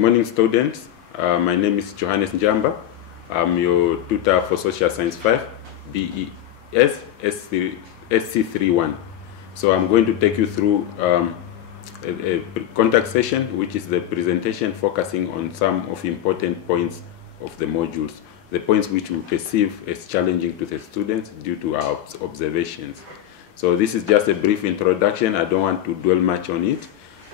morning, students. My name is Johannes Njamba. I'm your tutor for Social Science 5, BES SC31. So I'm going to take you through a contact session, which is the presentation focusing on some of important points of the modules, the points which we perceive as challenging to the students due to our observations. So this is just a brief introduction. I don't want to dwell much on it.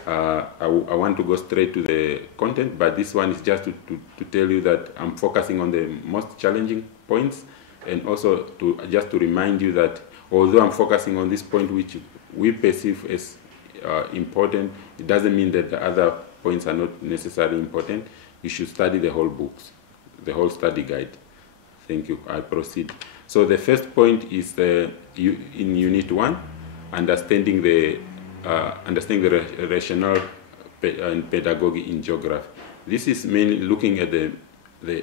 I want to go straight to the content, but this one is just to tell you that I'm focusing on the most challenging points, and also just to remind you that although I'm focusing on this point which we perceive as important, it doesn't mean that the other points are not necessarily important. You should study the whole books, the whole study guide. Thank you. I proceed. So the first point is in Unit 1, understanding the rationale and pedagogy in geography. This is mainly looking at the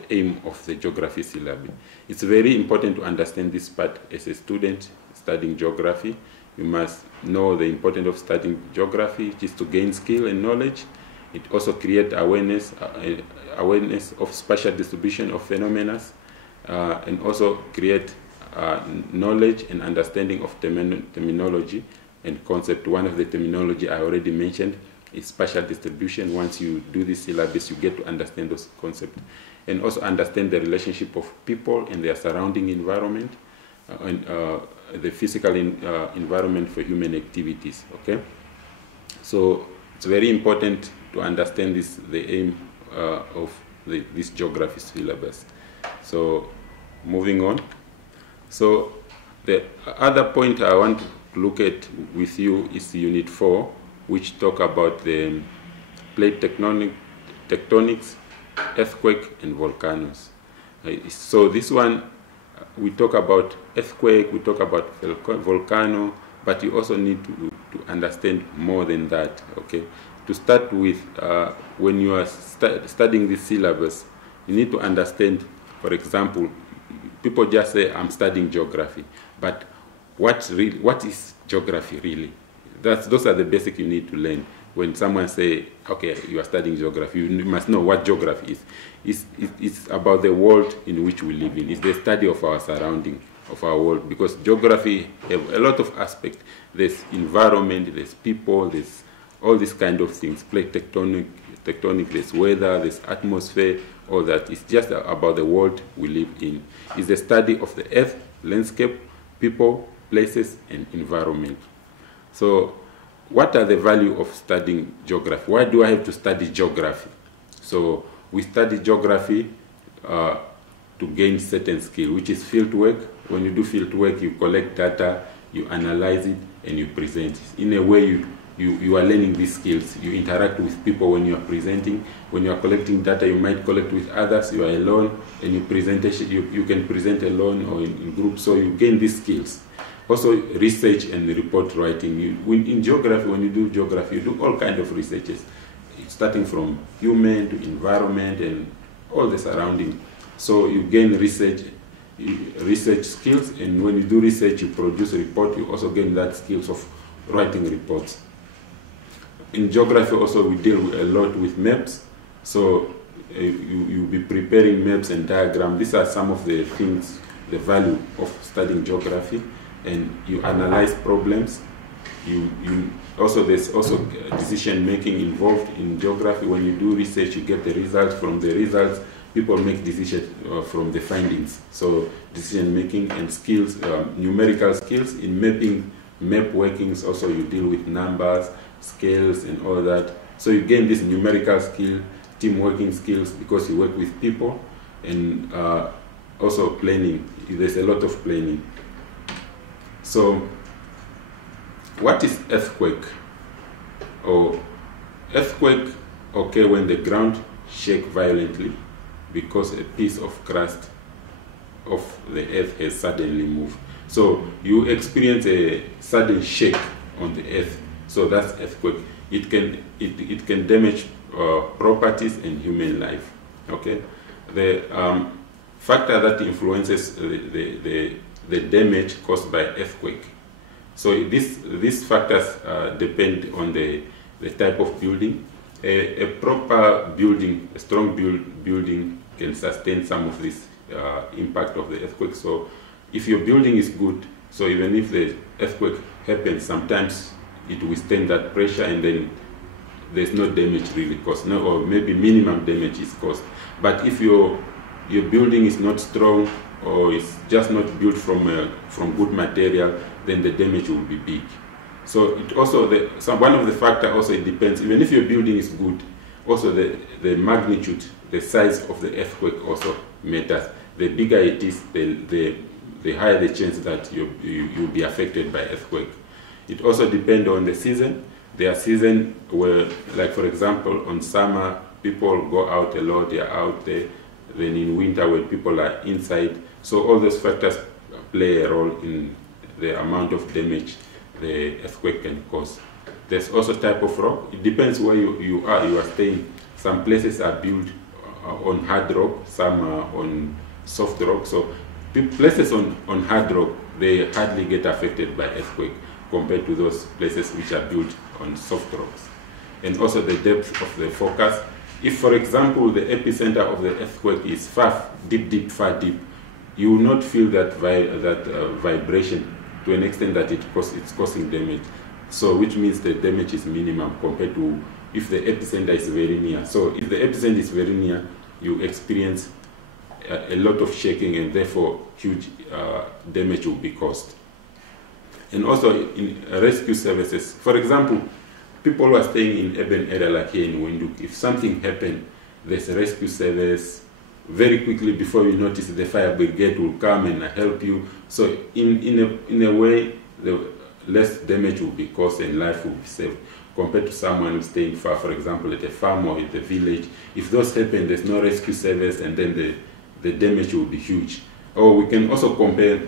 aim of the geography syllabus. It's very important to understand this part as a student studying geography. You must know the importance of studying geography, which is to gain skill and knowledge. It also creates awareness of spatial distribution of phenomena, and also create knowledge and understanding of terminology and concept. One of the terminology I already mentioned is spatial distribution. Once you do this syllabus, you get to understand those concepts, and also understand the relationship of people and their surrounding environment, and the physical environment for human activities. Okay, so it's very important to understand the aim of this geography syllabus. So moving on. So the other point I want to look at with you is Unit 4, which talk about the plate tectonics, earthquake, and volcanoes. So this one, we talk about earthquake, we talk about volcano, but you also need to understand more than that. Okay, to start with, when you are studying this syllabus, you need to understand. For example, people just say, I'm studying geography, but what is geography really? Those are the basics you need to learn. When someone say, okay, you are studying geography, you must know what geography is. It's about the world in which we live in. It's the study of our surrounding, of our world, because geography have a lot of aspects. There's environment, there's people, there's all these kind of things, plate tectonic, there's weather, there's atmosphere, all that. It's just about the world we live in. It's the study of the earth, landscape, people, places, and environment. So what are the value of studying geography? Why do I have to study geography? So we study geography to gain certain skill, which is field work. When you do field work, you collect data, you analyze it, and you present it. In a way, you are learning these skills. You interact with people when you are presenting. When you are collecting data, you might collect with others. You are alone, and you can present alone or in groups. So you gain these skills. Also, research and report writing. In geography, when you do geography, you do all kinds of researches, starting from human to environment and all the surrounding. So you gain research skills, and when you do research, you produce a report. You also gain that skills of writing reports. In geography also, we deal a lot with maps. So you'll be preparing maps and diagrams. These are some of the things, the value of studying geography. And you analyze problems. There's also decision making involved in geography. When you do research, you get the results. From the results, people make decisions from the findings. So decision making and skills, numerical skills in mapping, map workings. Also, you deal with numbers, scales, and all that. So you gain this numerical skill, team working skills, because you work with people, and also planning. There's a lot of planning. So, what is earthquake? Earthquake occurs when the ground shakes violently because a piece of crust of the earth has suddenly moved. So you experience a sudden shake on the earth. So that's earthquake. It can damage properties and human life. Okay, the factor that influences the damage caused by earthquake. So these factors depend on the type of building, A proper building, a strong building can sustain some of this impact of the earthquake. So if your building is good, so even if the earthquake happens, sometimes it withstands that pressure and then there's no damage really caused, no, or maybe minimum damage is caused. But if your building is not strong or it's just not built from good material, then the damage will be big. So it also, one of the factors also, it depends, even if your building is good, also the magnitude, the size of the earthquake also matters. The bigger it is, the higher the chance that you'll be affected by earthquake. It also depends on the season. There are seasons where, like for example, on summer, people go out a lot, they are out there. Then in winter, when people are inside. So all those factors play a role in the amount of damage the earthquake can cause. There's also type of rock. It depends where you are staying. Some places are built on hard rock, some are on soft rock. So places on hard rock, they hardly get affected by earthquake compared to those places which are built on soft rocks. And also the depth of the focus. If, for example, the epicenter of the earthquake is far deep, you will not feel that vibration to an extent that it's causing damage. So, which means the damage is minimum compared to if the epicenter is very near. So, if the epicenter is very near, you experience a lot of shaking and therefore huge damage will be caused. And also in rescue services, for example, people who are staying in urban area like here in Windhoek, if something happened, there's a rescue service. Very quickly before you notice, the fire brigade will come and help you. So in a way, the less damage will be caused and life will be saved compared to someone who's staying far, for example, at a farm or at the village. If those happen, there's no rescue service and then the damage will be huge. Or we can also compare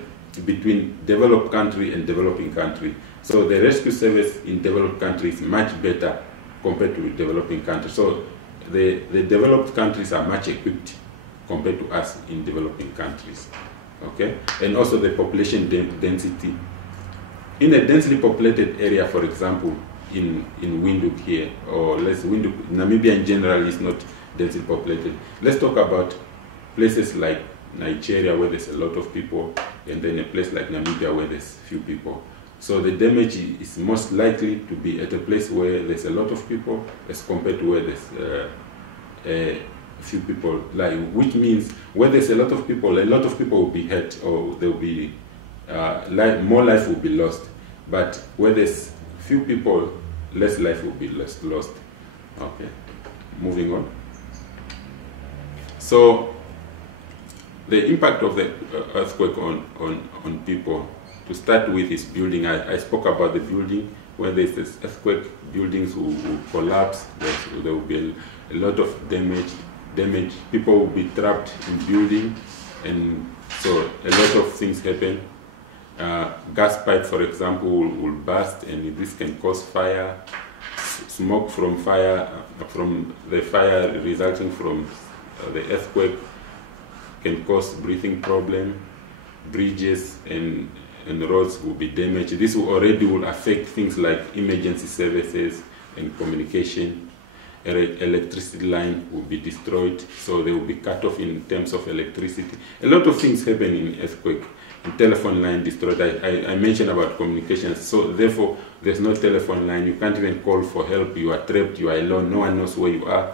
between developed country and developing country. So the rescue service in developed countries is much better compared to developing countries. So the developed countries are much equipped compared to us in developing countries. Okay? And also the population density. In a densely populated area, for example, in Windhoek here, or Windhoek, Namibia in general is not densely populated. Let's talk about places like Nigeria where there's a lot of people, and then a place like Namibia where there's few people. So the damage is most likely to be at a place where there's a lot of people as compared to where there's a few people, which means where there's a lot of people will be hurt, or there will be more life will be lost. But where there's few people, less life will be lost. Okay, moving on. So the impact of the earthquake on people, to start with, is building. I spoke about the building. When there's this earthquake, buildings will collapse. There will be a lot of damage. People will be trapped in building, and so a lot of things happen. Gas pipe, for example, will burst, and this can cause fire. Smoke from the fire resulting from the earthquake can cause breathing problem. Bridges and roads will be damaged. This will affect things like emergency services and communication. Electricity line will be destroyed, so they will be cut off in terms of electricity. A lot of things happen in earthquake. Telephone line destroyed. I mentioned about communications, so therefore there's no telephone line. You can't even call for help. You are trapped, you are alone, no one knows where you are.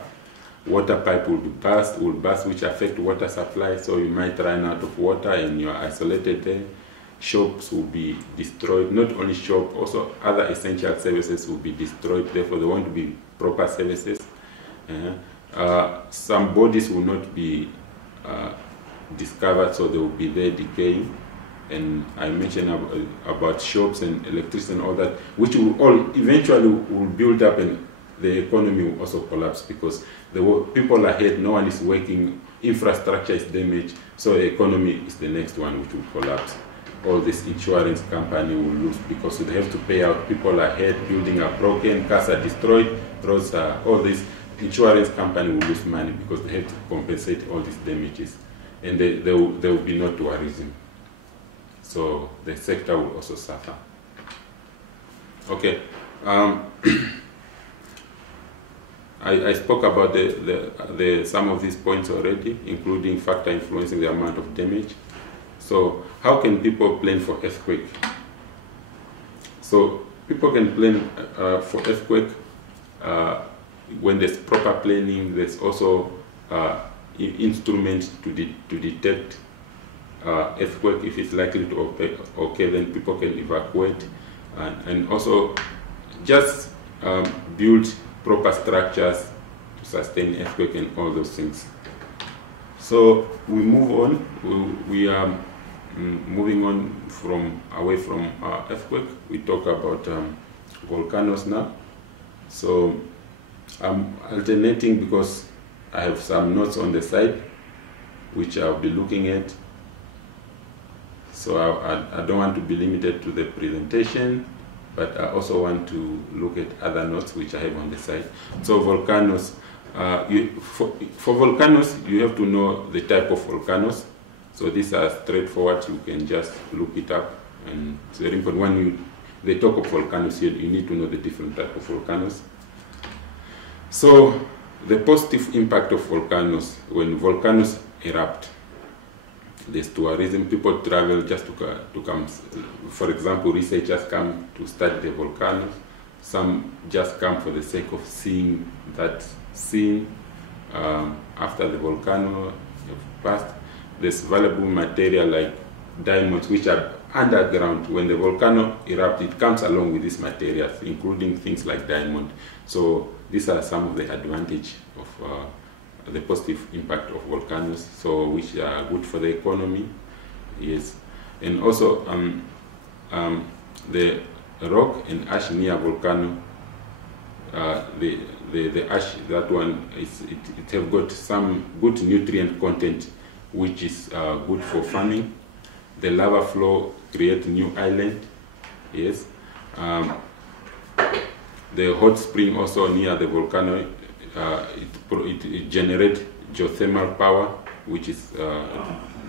Water pipe will burst, which affect water supply, so you might run out of water and you are isolated there. Shops will be destroyed. Not only shop, also other essential services will be destroyed, therefore there won't be proper services. Some bodies will not be discovered, so they will be there decaying. And I mentioned about shops and electricity and all that, which will all eventually will build up, and the economy will also collapse because the people are ahead, no one is working, infrastructure is damaged, so the economy is the next one which will collapse. All this insurance company will lose because they have to pay out. People are ahead, buildings are broken, cars are destroyed, roads are, all this insurance company will lose money because they have to compensate all these damages, and there will be no tourism. So the sector will also suffer. I spoke about some of these points already, including factor influencing the amount of damage. So how can people plan for earthquake? So people can plan for earthquake when there's proper planning. There's also instruments to detect earthquake. If it's likely to occur, then people can evacuate, and also just build proper structures to sustain earthquake and all those things. So we move on. We are moving on away from earthquake. We talk about volcanoes now. So I'm alternating because I have some notes on the side which I'll be looking at. So I don't want to be limited to the presentation, but I also want to look at other notes which I have on the side. So volcanoes, for volcanoes, you have to know the type of volcanoes. So these are straightforward, you can just look it up, and it's very important. When they talk of volcanoes here, you need to know the different type of volcanoes. So the positive impact of volcanoes, when volcanoes erupt, there's tourism. People travel just to come. For example, researchers come to study the volcanoes. Some just come for the sake of seeing that scene after the volcano has passed. There's valuable material like diamonds, which are underground. When the volcano erupts, it comes along with these materials, including things like diamond. So these are some of the advantages of the positive impact of volcanoes, so which are good for the economy, yes. And also the rock and ash near volcano, the ash, that one, it have got some good nutrient content, which is good for farming. The lava flow create new island, yes. The hot spring also near the volcano, it generates geothermal power, which is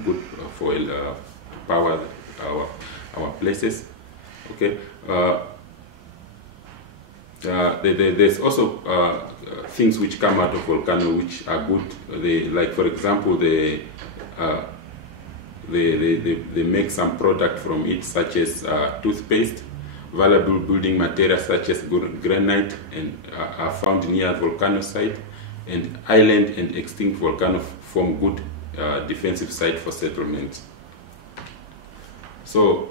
good for power our places. Okay. There's also things which come out of volcano which are good. Like for example, they make some product from it, such as toothpaste. Valuable building materials such as granite and are found near volcano site, and island and extinct volcano form good defensive site for settlements. So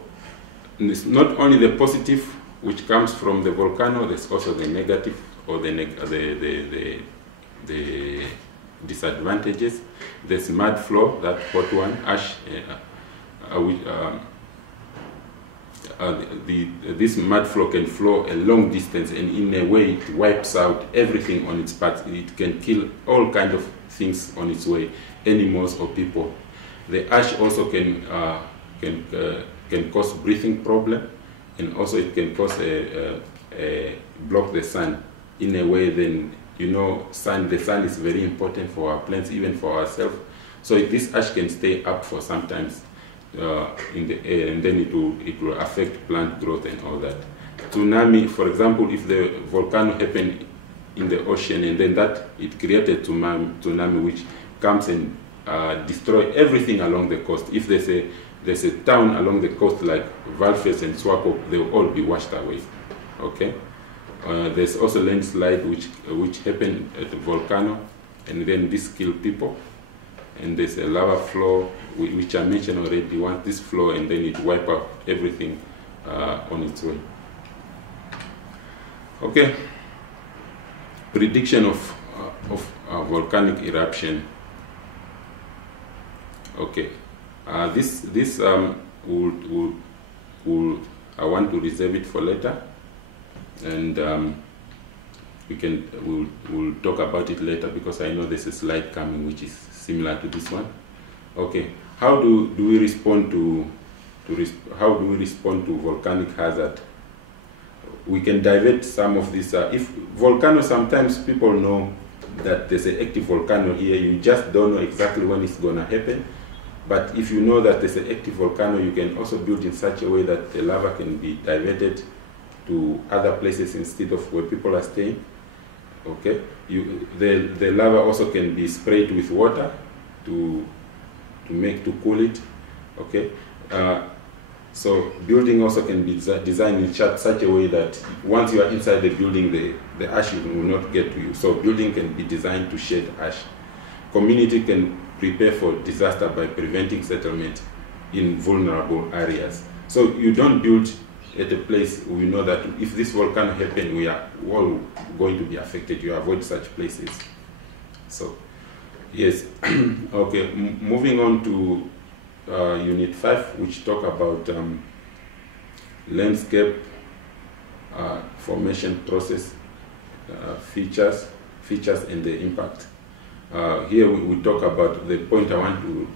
it's not only the positive which comes from the volcano, there's also the negative, or the disadvantages. There's mud flow, that hot one, ash, this mud flow can flow a long distance, and in a way it wipes out everything on its path. It can kill all kinds of things on its way, animals or people. The ash also can cause breathing problem, and also it can cause block the sun in a way. Then the sun is very important for our plants, even for ourselves. So this ash can stay up for sometimes in the air, and then it will affect plant growth and all that. Tsunami, for example, if the volcano happened in the ocean, and then it created tsunami which comes and destroy everything along the coast. If there's a town along the coast like Valfes and Swapo, they will all be washed away. Okay. There's also landslide which happened at the volcano, and then this kill people. And there's a lava flow, which I mentioned already. Once this flow, and then it wipe out everything on its way. Okay. Prediction of volcanic eruption. Okay. This I want to reserve it for later, and we'll talk about it later, because I know there's a slide coming which is similar to this one. Okay, how do we respond to volcanic hazard? We can divert some of this. If volcano, sometimes people know that there's an active volcano here, you just don't know exactly when it's gonna happen. But if you know that there's an active volcano, you can also build in such a way that the lava can be diverted to other places instead of where people are staying. Okay, the lava also can be sprayed with water to cool it. Okay, so building also can be designed in such a way that once you are inside the building, the ash will not get to you. So building can be designed to shed ash. Community can prepare for disaster by preventing settlement in vulnerable areas. So you don't build at a place we know that if this volcano happens, we are all going to be affected. You avoid such places. So, yes. Okay, moving on to Unit 5, which talk about landscape formation process features and the impact. Here we talk about the point I want to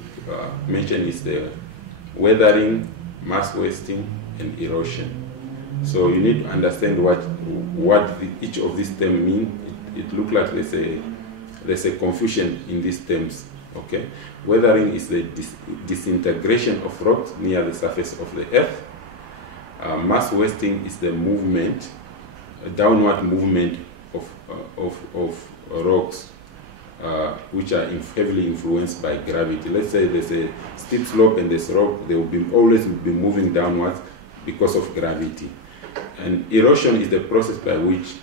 mention is the weathering, mass wasting, and erosion. So you need to understand what each of these terms mean. It looks like there's a confusion in these terms. Okay, weathering is the disintegration of rocks near the surface of the earth. Mass wasting is the movement, downward movement of rocks which are heavily influenced by gravity. Let's say there's a steep slope and this rock, they will always be moving downwards because of gravity. And erosion is the process by which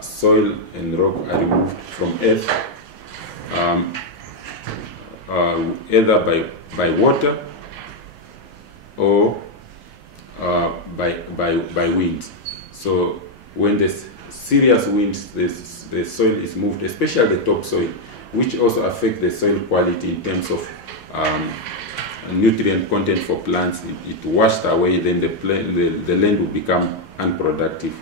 soil and rock are removed from earth, either by water or by wind. So when there's serious winds, the soil is moved, especially the topsoil, which also affect the soil quality in terms of nutrient content for plants. It washed away, then the land will become unproductive.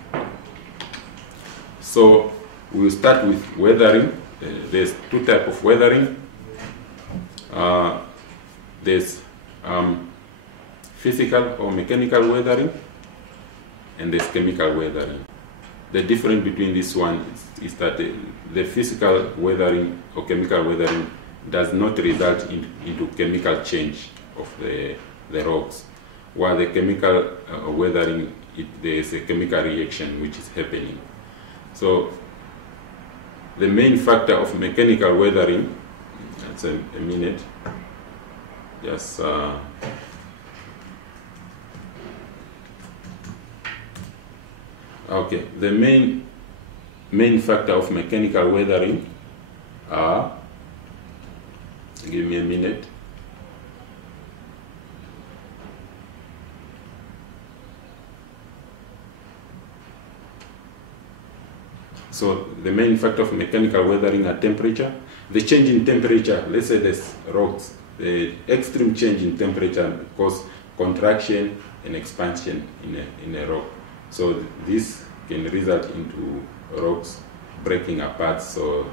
So we'll start with weathering. There's two types of weathering. There's physical or mechanical weathering, and there's chemical weathering. The difference between this one is that the physical weathering or chemical weathering does not result into chemical change of the rocks, while the chemical weathering, there is a chemical reaction which is happening. So the main factor of mechanical weathering, that's a minute, just okay, the main factor of mechanical weathering are, give me a minute. So the main factor of mechanical weathering are temperature. The change in temperature, let's say there's rocks, the extreme change in temperature causes contraction and expansion in a rock. So this can result into rocks breaking apart. So,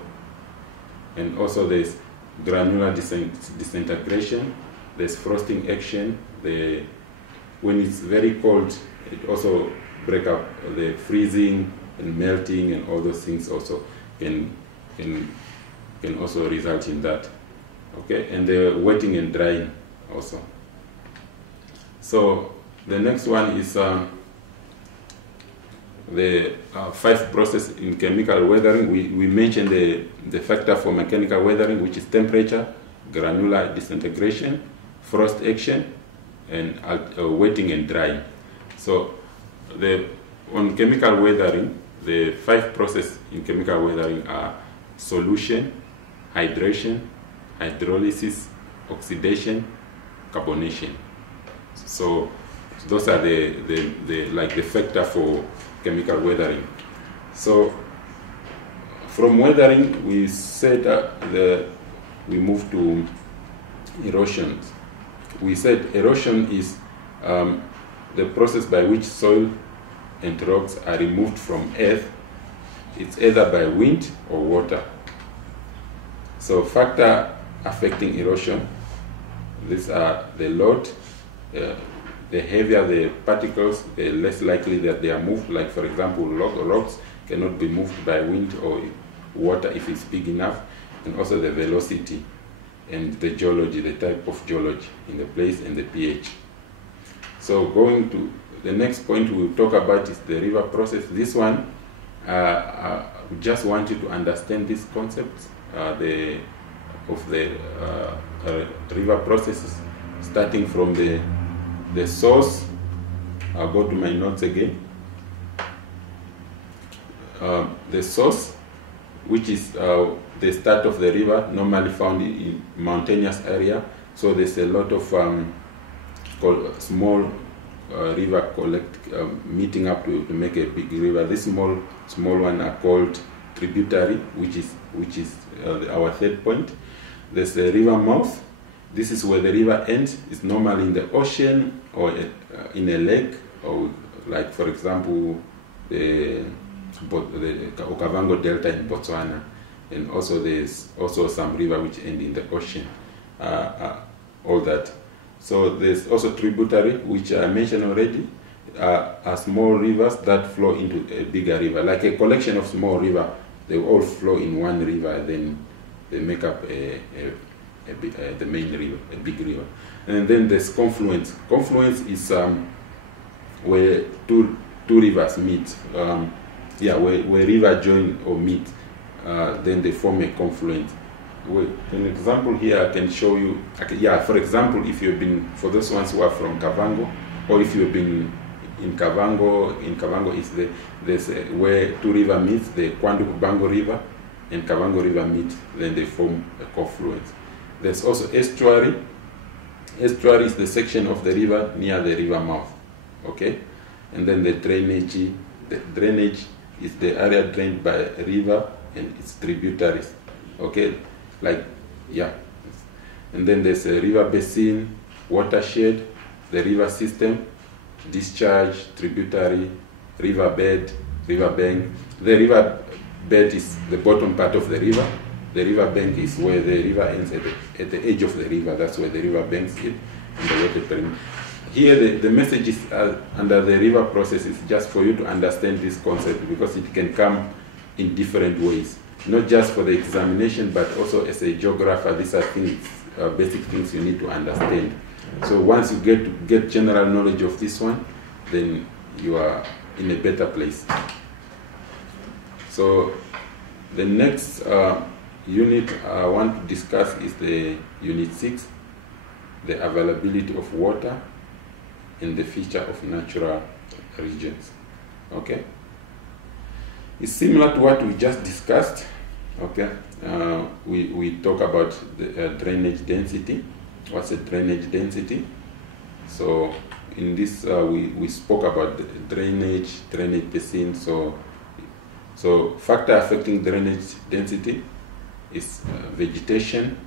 and also there's granular disintegration, there's frosting action. When it's very cold, it also break up. The freezing and melting and all those things also can also result in that. Okay, and the wetting and drying also. So the next one is the 5th process in chemical weathering. We mentioned the factor for mechanical weathering, which is temperature, granular disintegration, frost action, and wetting and drying. So on chemical weathering, the 5 processes in chemical weathering are solution, hydration, hydrolysis, oxidation, carbonation. So those are the factor for chemical weathering. So from weathering, we said we move to erosion. We said erosion is the process by which soil and rocks are removed from earth. It's either by wind or water. So factor affecting erosion, these are the load. The heavier the particles, the less likely that they are moved. Like for example, rocks cannot be moved by wind or water if it's big enough. And also the velocity and the geology, the type of geology in the place and the pH. So going to the next point we'll talk about is the river process. This one, we just want you to understand these concepts of the river processes, starting from the source. I'll go to my notes again. The source, which is the start of the river, normally found in mountainous area. So there's a lot of small river meeting up to make a big river. This small one are called tributary, which is our third point. There's a river mouth. This is where the river ends. It's normally in the ocean or in a lake, or like, for example, the Okavango Delta in Botswana, and also there's also some river which end in the ocean, all that. So there's also tributary, which I mentioned already, are small rivers that flow into a bigger river, like a collection of small rivers. They all flow in one river, and then they make up the main river, a big river. And then there's confluence. Confluence is where two rivers meet. Where river join or meet, then they form a confluence. An example here I can show you. For example, if you've been, for those ones who are from Kavango, or if you've been in Kavango is there's where two rivers meet, the Kwandu Bango River and Kavango River meet, then they form a confluence. There's also estuary. Estuary is the section of the river near the river mouth, okay? And then the drainage. The drainage is the area drained by a river and its tributaries, okay? And then there's a river basin, watershed, the river system, discharge, tributary, riverbed, riverbank. The riverbed is the bottom part of the river. The riverbank is where the river ends at the edge of the river. That's where the riverbank is, and the water perimeter. Here the message is under the river process is just for you to understand this concept, because it can come in different ways. Not just for the examination, but also as a geographer, these are things, basic things you need to understand. So once you get general knowledge of this one, then you are in a better place. So the next unit I want to discuss is the Unit 6, the availability of water and the feature of natural regions. Okay? It's similar to what we just discussed. Okay? We talk about the drainage density. What's a drainage density? So in this we spoke about the drainage basin. So factor affecting drainage density is vegetation.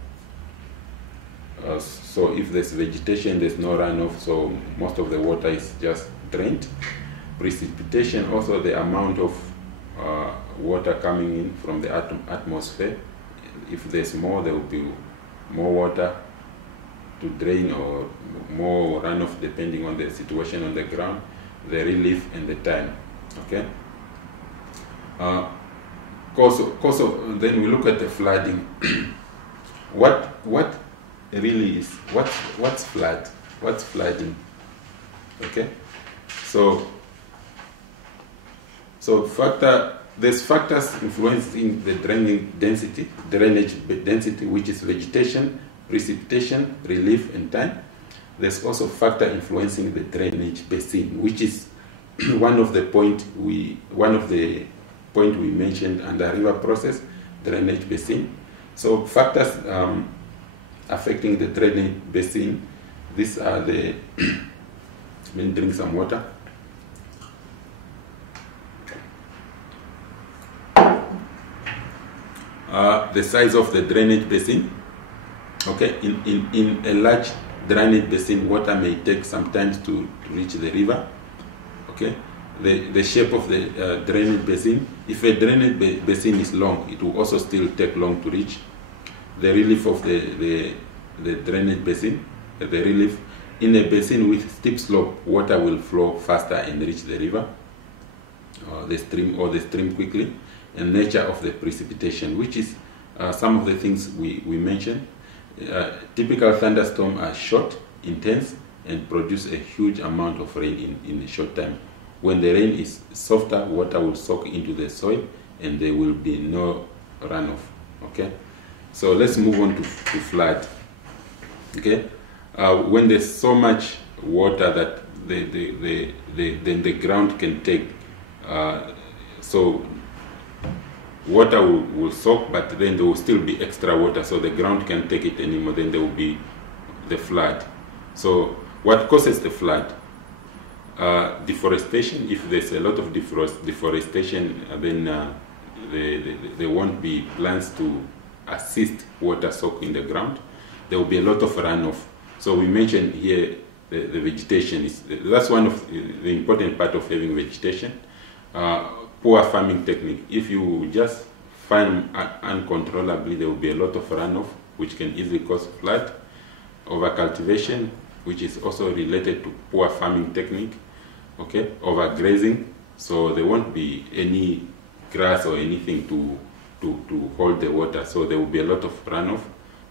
So if there's vegetation, there's no runoff, so most of the water is just drained. Precipitation, also the amount of water coming in from the atmosphere. If there's more, there will be more water to drain, or more runoff depending on the situation on the ground, the relief and the time. Okay. Then we look at the flooding. What really is what's flood? What's flooding? Okay. So there's factors influencing the drainage density, which is vegetation, precipitation, relief, and time. There's also factor influencing the drainage basin, which is one of the point we mentioned under river process, drainage basin. So factors affecting the drainage basin, these are the let me drink some water. The size of the drainage basin. Okay, in a large drainage basin, water may take some time to reach the river. Okay, the shape of the drainage basin. If a drainage basin is long, it will also still take long to reach. The relief of the drainage basin, the relief in a basin with steep slope, water will flow faster and reach the river, the stream quickly. And nature of the precipitation, which is some of the things we mentioned. Typical thunderstorms are short, intense, and produce a huge amount of rain in a short time. When the rain is softer, water will soak into the soil and there will be no runoff. Okay, so let's move on to flood. Okay, when there's so much water that then the ground can take, so water will soak, but then there will still be extra water, so the ground can't take it anymore. Then there will be the flood. So what causes the flood? Deforestation. If there's a lot of deforestation, then there won't be plants to assist water soak in the ground. There will be a lot of runoff. So we mentioned here the vegetation. That's one of the important part of having vegetation. Poor farming technique. If you just farm uncontrollably, there will be a lot of runoff, which can easily cause flood. Overcultivation, which is also related to poor farming technique. Okay, overgrazing, so there won't be any grass or anything to hold the water, so there will be a lot of runoff.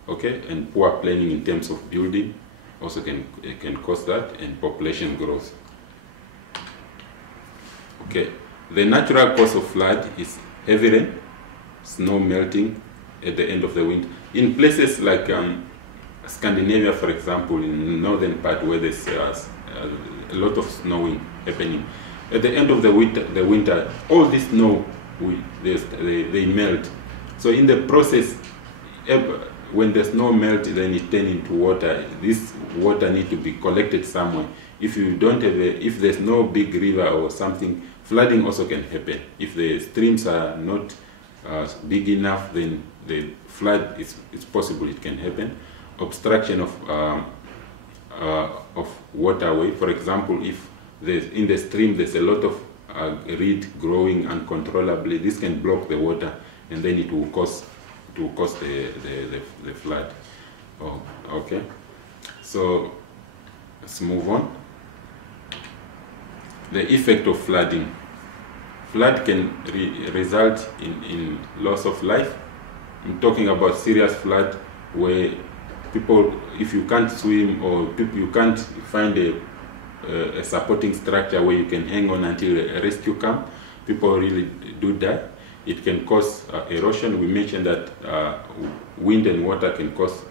Okay, and poor planning in terms of building also can cause that, and population growth. Okay, the natural cause of flood is heavy rain, snow melting at the end of the winter. In places like Scandinavia, for example, in the northern part where there's a lot of snowing happening, at the end of the winter, all this snow they melt. So in the process, when the snow melts, then it turns into water. This water needs to be collected somewhere. If you don't have if there's no big river or something, flooding also can happen. If the streams are not big enough, then the flood it's possible it can happen. Obstruction of waterway. For example, if in the stream there's a lot of reed growing uncontrollably, this can block the water, and then it will cause the flood. Oh, okay, so let's move on. The effect of flooding. Flood can result in loss of life. I'm talking about serious flood where people, if you can't swim or you can't find a supporting structure where you can hang on until a rescue comes, people really do die. It can cause erosion. We mentioned that wind and water can cause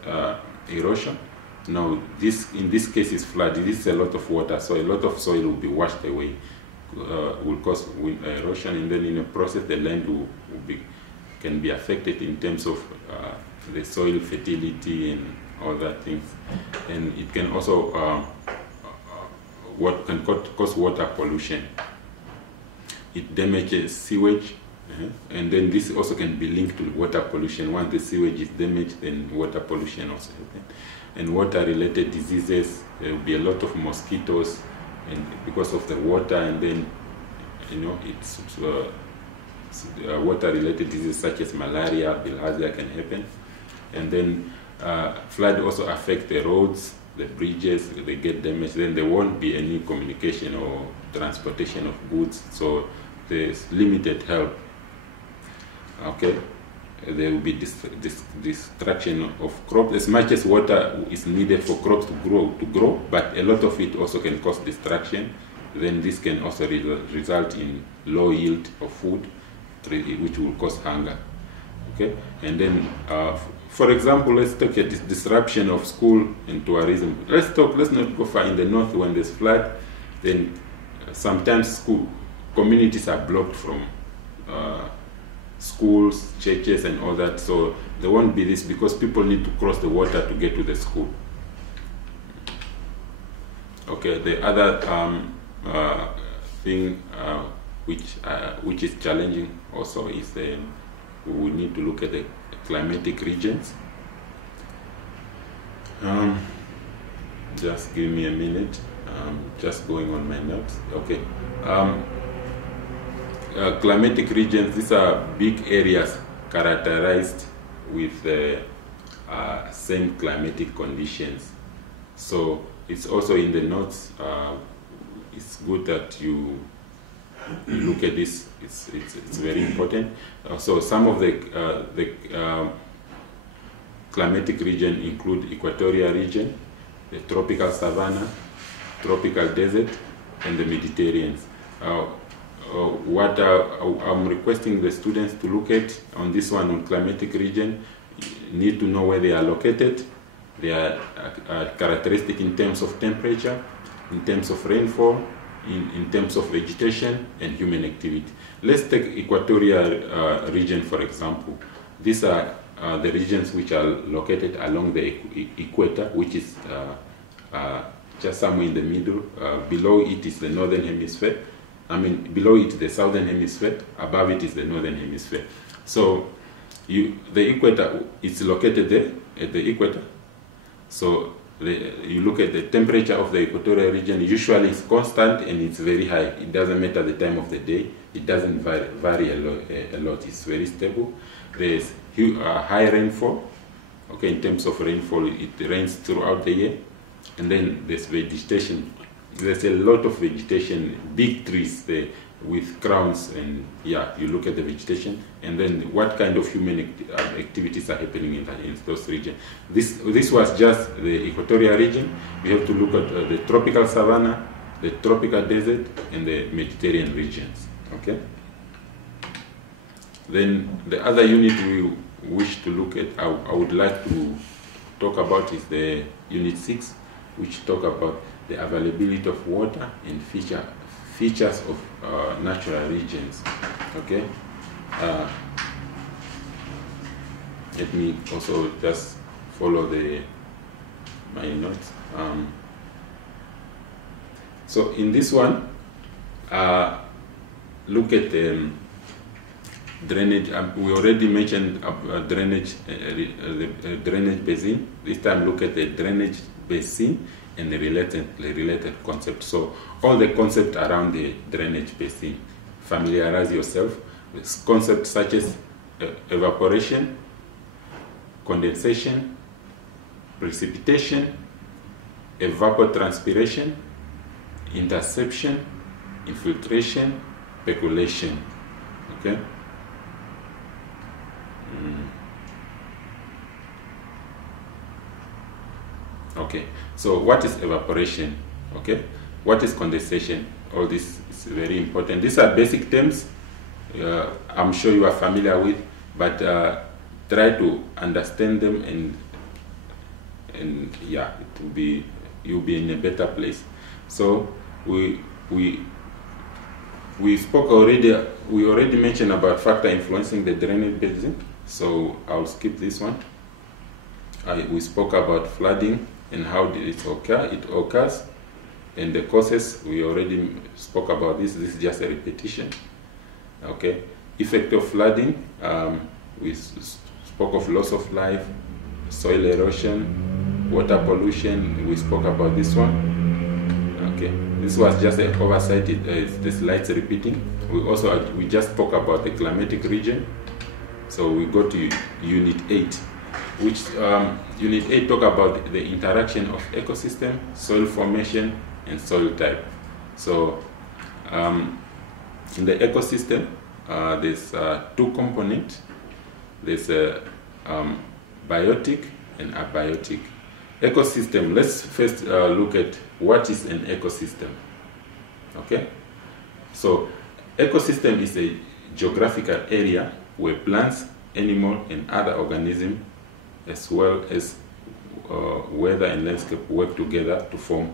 erosion. Now, in this case is flood. This is a lot of water, so a lot of soil will be washed away, will cause erosion, and then in the process the land can be affected in terms of the soil fertility and all that things. And it can also cause water pollution. It damages sewage, and then this also can be linked to water pollution. Once the sewage is damaged, then water pollution also happens. And water-related diseases, there will be a lot of mosquitoes, and because of the water, and then it's water-related diseases such as malaria, bilharzia can happen. And then flood also affect the roads, the bridges, they get damaged. Then there won't be any communication or transportation of goods, so there's limited help. Okay, there will be destruction of crops. As much as water is needed for crops to grow, but a lot of it also can cause destruction. Then this can also result in low yield of food, which will cause hunger. Okay, and then for example, let's talk about this disruption of school and tourism. Let's not go far. In the north, when there's flood, then sometimes communities are blocked from schools, churches, and all that. So there won't be this because people need to cross the water to get to the school. Okay, the other thing which is challenging also is we need to look at the climatic regions. Just give me a minute. Just going on my notes. Okay. Climatic regions, these are big areas characterized with the same climatic conditions. So it's also in the notes. It's good that you look at this. It's very important. So some of the climatic region include equatorial region, the tropical savanna, tropical desert, and the Mediterranean. what I'm requesting the students to look at on this one, on climatic region. You need to know where they are located. They are characteristic in terms of temperature, in terms of rainfall, in terms of vegetation and human activity. Let's take equatorial region, for example. These are the regions which are located along the equator, which is just somewhere in the middle. Below it is the northern hemisphere. Below it the southern hemisphere. Above it is the northern hemisphere. So the equator is located there at the equator. So you look at the temperature of the equatorial region. Usually it's constant and it's very high. It doesn't matter the time of the day. It doesn't vary a lot. It's very stable. There's high rainfall. Okay, in terms of rainfall, it rains throughout the year. And then there's vegetation. There's a lot of vegetation, big trees there with crowns, and yeah, you look at the vegetation, and then what kind of human activities are happening in those regions. This was just the equatorial region. We have to look at the tropical savanna, the tropical desert, and the Mediterranean regions. Okay. Then the other unit we wish to look at, I would like to talk about is the Unit 6, which talk about the availability of water and features of natural regions. Okay. Let me also just follow my notes. So in this one, look at drainage. We already mentioned drainage, the drainage basin. This time look at the drainage basin and the related concepts. So all the concepts around the drainage basin, familiarize yourself with concepts such as evaporation, condensation, precipitation, evapotranspiration, interception, infiltration, percolation. Okay. Okay, so what is evaporation? Okay, what is condensation? All this is very important. These are basic terms I'm sure you are familiar with, but try to understand them, and yeah, you'll be in a better place. So we spoke already. We already mentioned about factor influencing the drainage basin. So I'll skip this one. We spoke about flooding and how did it occur. It occurs, and the causes, we already spoke about this. This is just a repetition. Okay. Effect of flooding, we spoke of loss of life, soil erosion, water pollution. We spoke about this one. Okay. This was just an oversight. The slides repeating. We just spoke about the climatic region. So we go to Unit 8. Which Unit 8 talk about the interaction of ecosystem, soil formation, and soil type. So in the ecosystem, there's two components. There's a biotic and abiotic. Ecosystem, let's first look at what is an ecosystem. Okay? So ecosystem is a geographical area where plants, animals, and other organisms, as well as weather and landscape, work together to form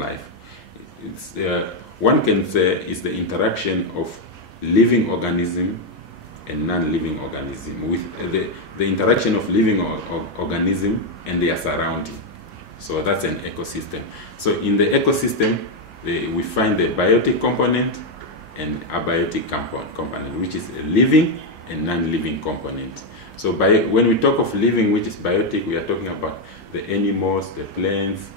life. It's, one can say it's the interaction of living organism and non-living organism, with the interaction of living organism and their surrounding. So that's an ecosystem. So in the ecosystem, we find the biotic component and abiotic component, which is a living and non-living component. So when we talk of living, which is biotic, we are talking about the animals, the plants.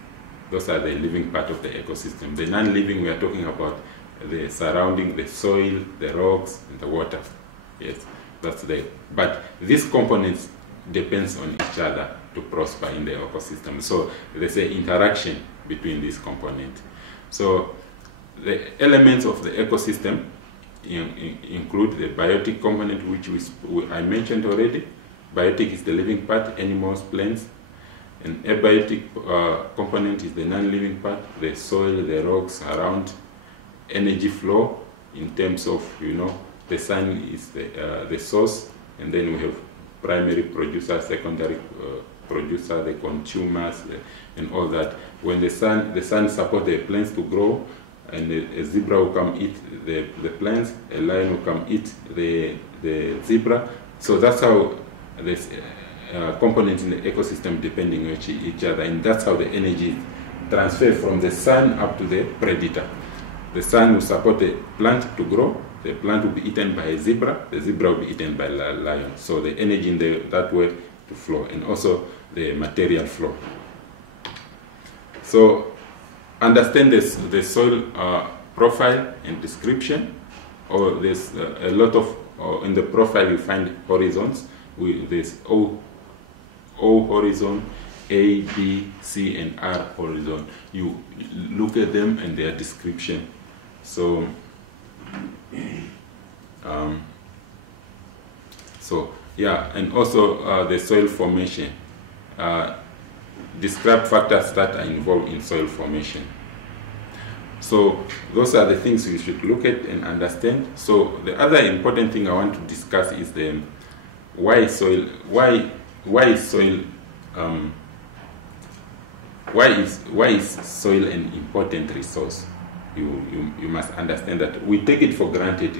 Those are the living part of the ecosystem. The non-living, we are talking about the surrounding, the soil, the rocks, and the water. Yes, that's the. But these components depends on each other to prosper in the ecosystem. So there's an interaction between these components. So the elements of the ecosystem include the biotic component, which I mentioned already. Biotic is the living part, animals, plants. An abiotic component is the non-living part, the soil, the rocks around, energy flow in terms of, you know, the sun is the source, and then we have primary producer, secondary producer, the consumers, and all that. When the sun supports the plants to grow, and a zebra will come eat the plants, a lion will come eat the zebra. So that's how this components in the ecosystem depending on each other, and that's how the energy transfers from the sun up to the predator. The sun will support the plant to grow, the plant will be eaten by a zebra, the zebra will be eaten by a lion. So the energy in that way to flow, and also the material flow. So understand the soil profile and description, or there's a lot of, in the profile you find horizons. There's O horizon, A, B, C, and R horizon. You look at them and their description. So, yeah, and also the soil formation. Describe factors that are involved in soil formation. So those are the things you should look at and understand. So the other important thing I want to discuss is the why is soil an important resource. You must understand that we take it for granted.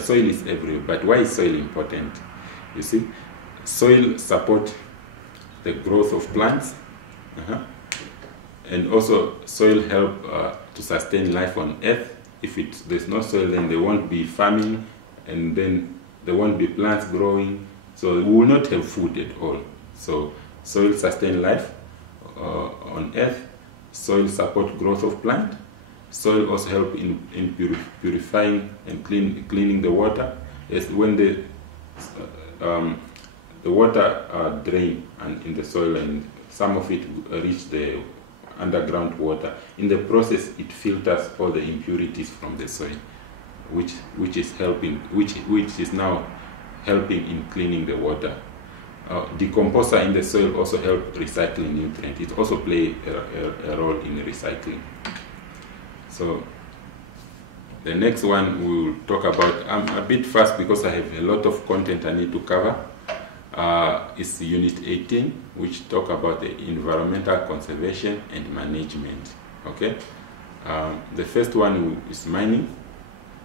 Soil is everywhere, but why is soil important? You see, soil supports the growth of plants, and also soil help to sustain life on earth. If there's no soil, then there won't be farming, and then there won't be plants growing, so we will not have food at all. So soil sustain life on earth. Soil support growth of plant. Soil also help in purifying and cleaning the water. Yes, when the water drain and in the soil, and some of it reach the underground water. In the process, it filters all the impurities from the soil, which is now helping in cleaning the water. Decomposer in the soil also help recycling nutrients. It also play a role in recycling. So the next one we will talk about, I'm a bit fast because I have a lot of content I need to cover. Is Unit 18, which talk about the environmental conservation and management. Okay, the first one is mining.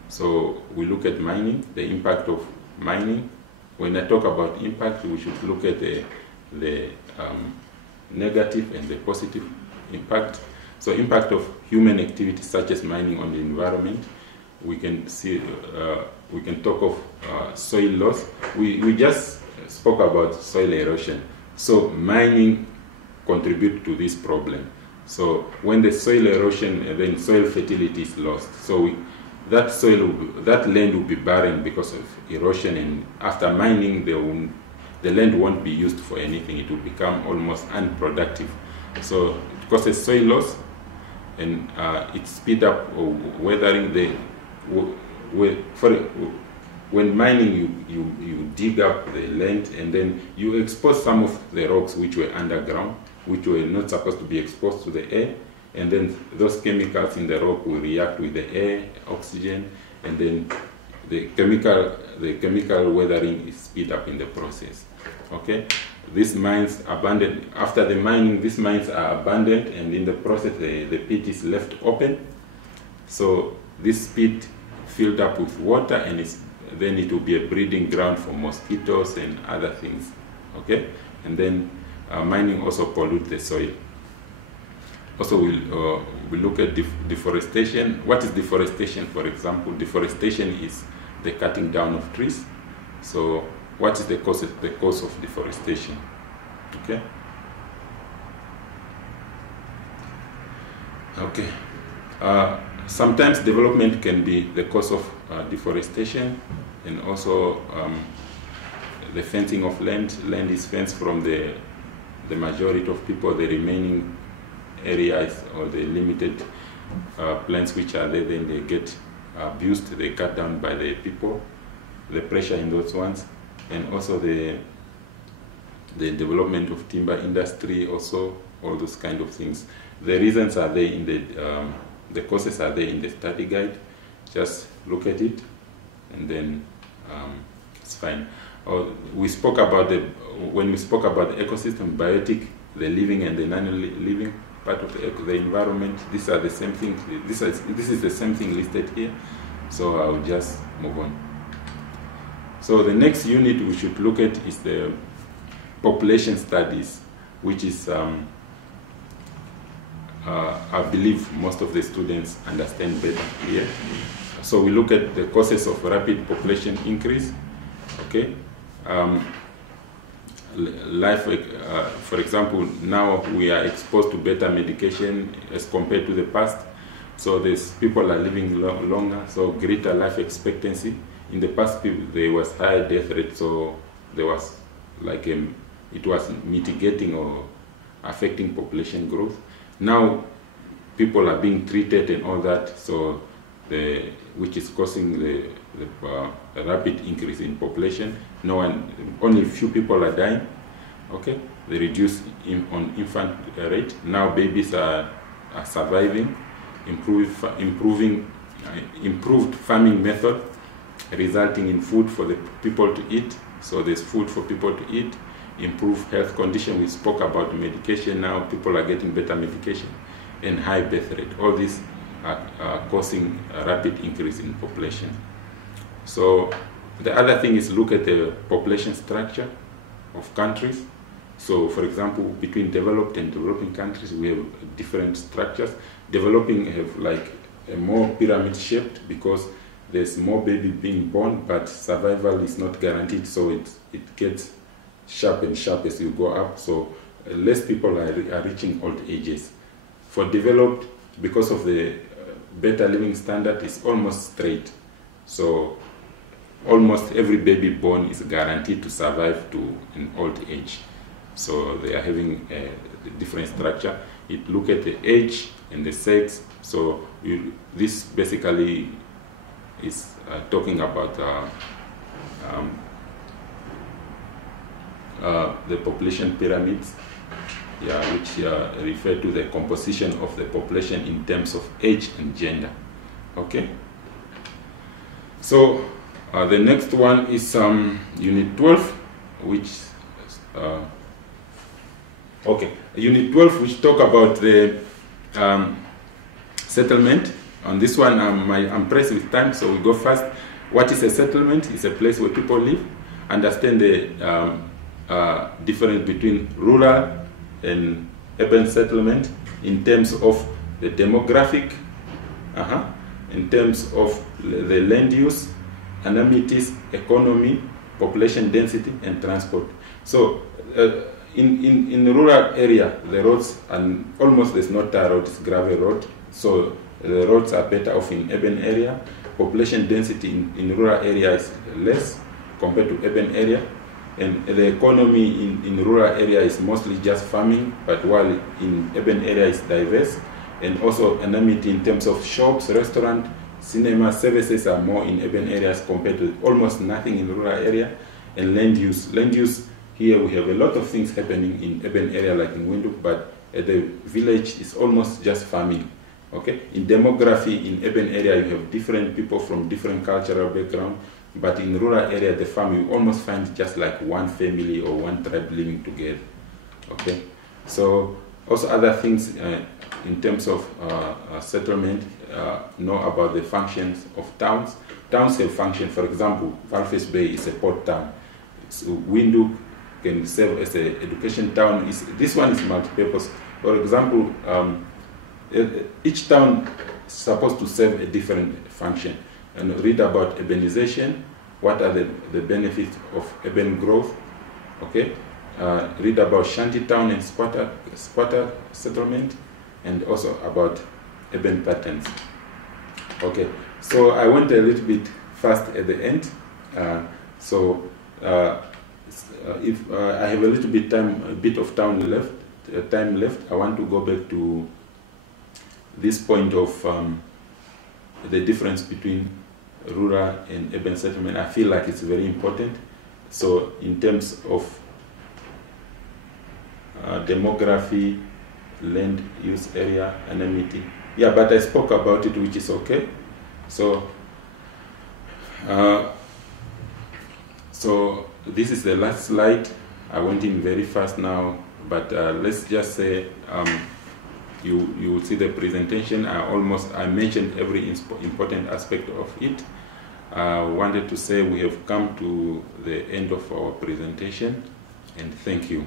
So we look at mining, the impact of mining. When I talk about impact, we should look at the negative and the positive impact. So impact of human activities such as mining on the environment. We can see, we can talk of soil loss. We just spoke about soil erosion. So mining contributes to this problem. So when the soil erosion, then soil fertility is lost. So that land will be barren because of erosion, and after mining, the land won't be used for anything. It will become almost unproductive. So it causes soil loss, and it speeds up weathering. When mining, you dig up the land, and then you expose some of the rocks which were underground, which were not supposed to be exposed to the air, and then those chemicals in the rock will react with the air, oxygen, and then the chemical weathering is speed up in the process. Okay, these mines abandoned after the mining. These mines are abandoned, and in the process, the pit is left open. So this pit filled up with water, and then it will be a breeding ground for mosquitoes and other things. Okay, and then mining also pollutes the soil. Also, we'll look at deforestation. What is deforestation, for example? Deforestation is the cutting down of trees. So what is the cause of deforestation? Okay. Okay. Sometimes development can be the cause of deforestation, and also the fencing of land. Land is fenced from the majority of people. The remaining areas or the limited plants which are there, then they get abused, they cut down by the people, the pressure in those ones, and also the the development of timber industry also, all those kind of things. The reasons are there in the causes are there in the study guide. Just look at it, and then it's fine. We spoke about when we spoke about the ecosystem, biotic, the living and the non-living part of the environment. These are the same thing. This is the same thing listed here. So I'll just move on. So the next unit we should look at is the population studies, which is I believe most of the students understand better here. So we look at the causes of rapid population increase. Okay. For example, now we are exposed to better medication as compared to the past. So people are living longer, so greater life expectancy. In the past, there was higher death rate, so there was like it was mitigating or affecting population growth. Now people are being treated and all that, so which is causing the rapid increase in population. Only few people are dying. Okay, they reduce on infant rate. Now babies are surviving. Improved farming method, resulting in food for the people to eat. So there's food for people to eat. Improved health condition. We spoke about medication. Now people are getting better medication, and high birth rate. All these are causing a rapid increase in population. So the other thing is look at the population structure of countries. So for example, between developed and developing countries, we have different structures. Developing have like a more pyramid shaped because there's more baby being born, but survival is not guaranteed, so it gets sharp and sharp as you go up. So less people are reaching old ages. For developed, because of the better living standard, is almost straight. So almost every baby born is guaranteed to survive to an old age. So they are having a different structure. It look at the age and the sex. So this basically is talking about the population pyramids, which refer to the composition of the population in terms of age and gender. Okay. So the next one is Unit 12, which Unit 12, which talk about the settlement. On this one, I'm pressed with time, so we go fast. What is a settlement? It's a place where people live. Understand the difference between rural and urban settlement in terms of the demographic, in terms of the land use, amenities, economy, population density, and transport. So in the rural area, the roads, and almost there's no tar road, it's gravel road. So the roads are better off in urban area. Population density in rural area is less compared to urban area. And the economy in rural area is mostly just farming, but while in urban area is diverse. And also amenity in terms of shops, restaurant, cinema, services are more in urban areas compared to almost nothing in rural area. And land use. Land use, here we have a lot of things happening in urban area like in Windhoek, but at the village is almost just farming. Okay. In demography, in urban area, you have different people from different cultural background, but in rural area, the farm, you almost find just like one family or one tribe living together. Okay. So also other things in terms of settlement, know about the functions of towns. Towns have function. For example, Walvis Bay is a port town. So Windhoek can serve as an education town. This one is multi-purpose. For example, each town is supposed to serve a different function. And read about urbanization, what are the benefits of urban growth, okay? Read about shantytown and squatter settlement, and also about urban patterns. Okay, so I went a little bit fast at the end. If I have a little bit of time left, I want to go back to this point of the difference between rural and urban settlement. I feel like it's very important. So in terms of demography, land use area, anonymity. Yeah, but I spoke about it, which is okay. So, so this is the last slide. I went in very fast now, but let's just say you will see the presentation. I mentioned every important aspect of it. I wanted to say we have come to the end of our presentation, and thank you.